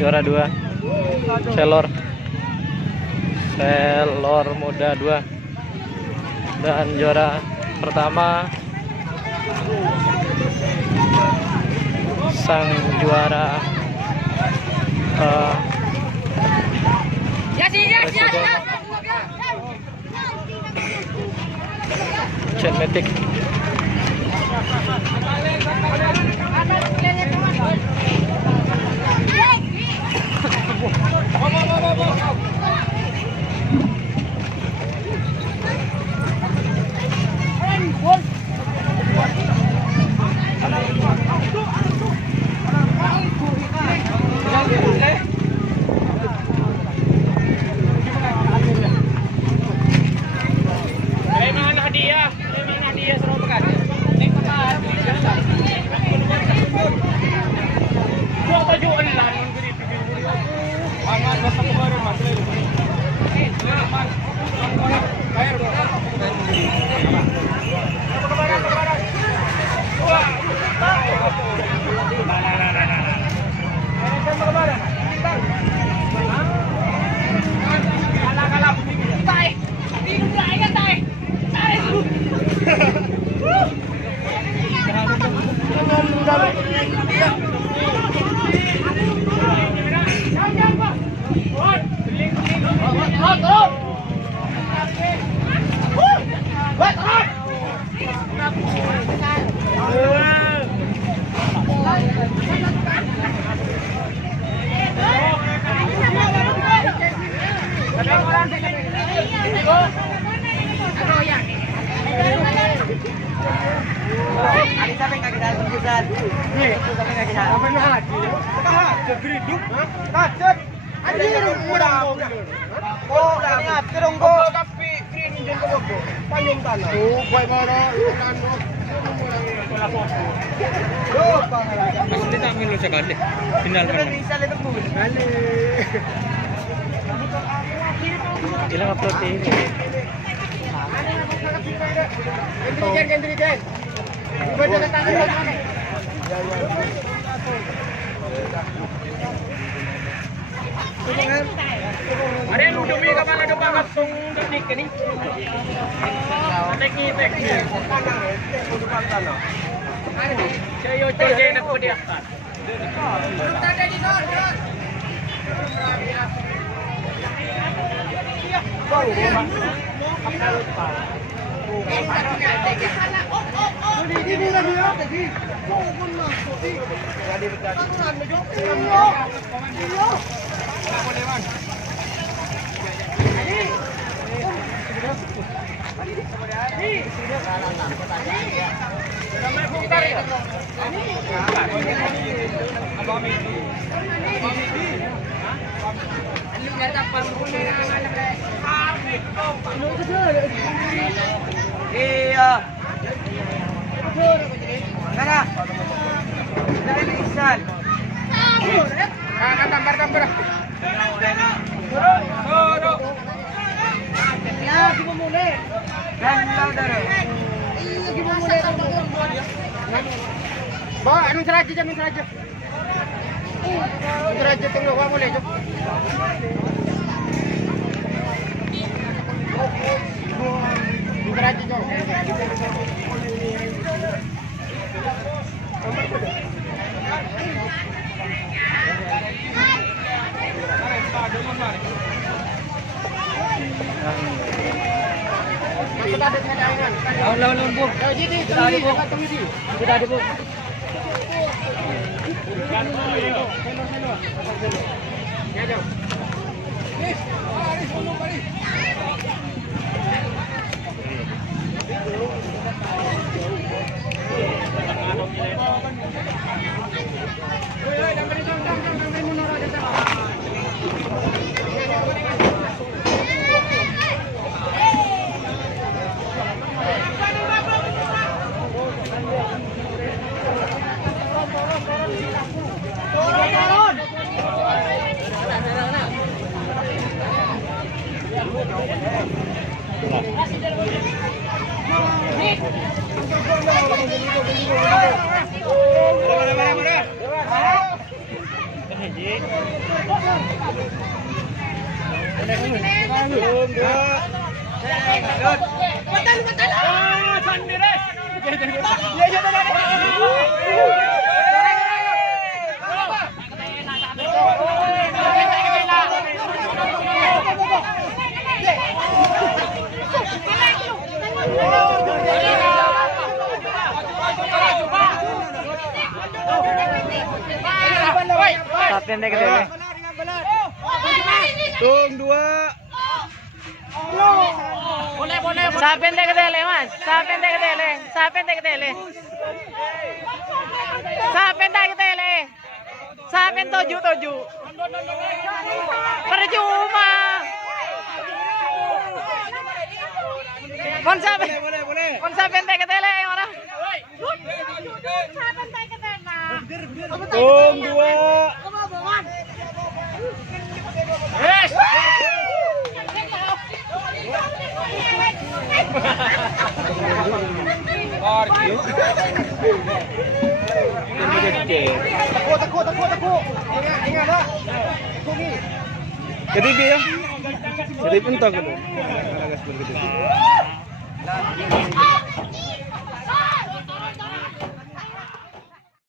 Juara 2 Selor Muda 2, dan juara pertama sang juara Genmatic. Ilang upload ini? Ada yang udah beli kapan ada banget tong teknik ini. Teknik. Saya coba nak kau dia. Iya. Mana? Dari Isan. Gambar. Ya, kita mulai. Bawa anu seraja. Seraja tengok bawa mulai jom. Seraja jom. Sudah di Bu. Sapin deh gede. Tung 2. Boleh. Sapin deh gede le, Mas. Sapin deh gede le. Sapin deh gede le. Sapin deh gede le. Sapin 7. Percuma. Kon sapin. Boleh. Kon sapin deh gede le yang mana? Tung 2. Yes. Takut. Ingat lah. Ketiga ya. Jadi pentang gitu.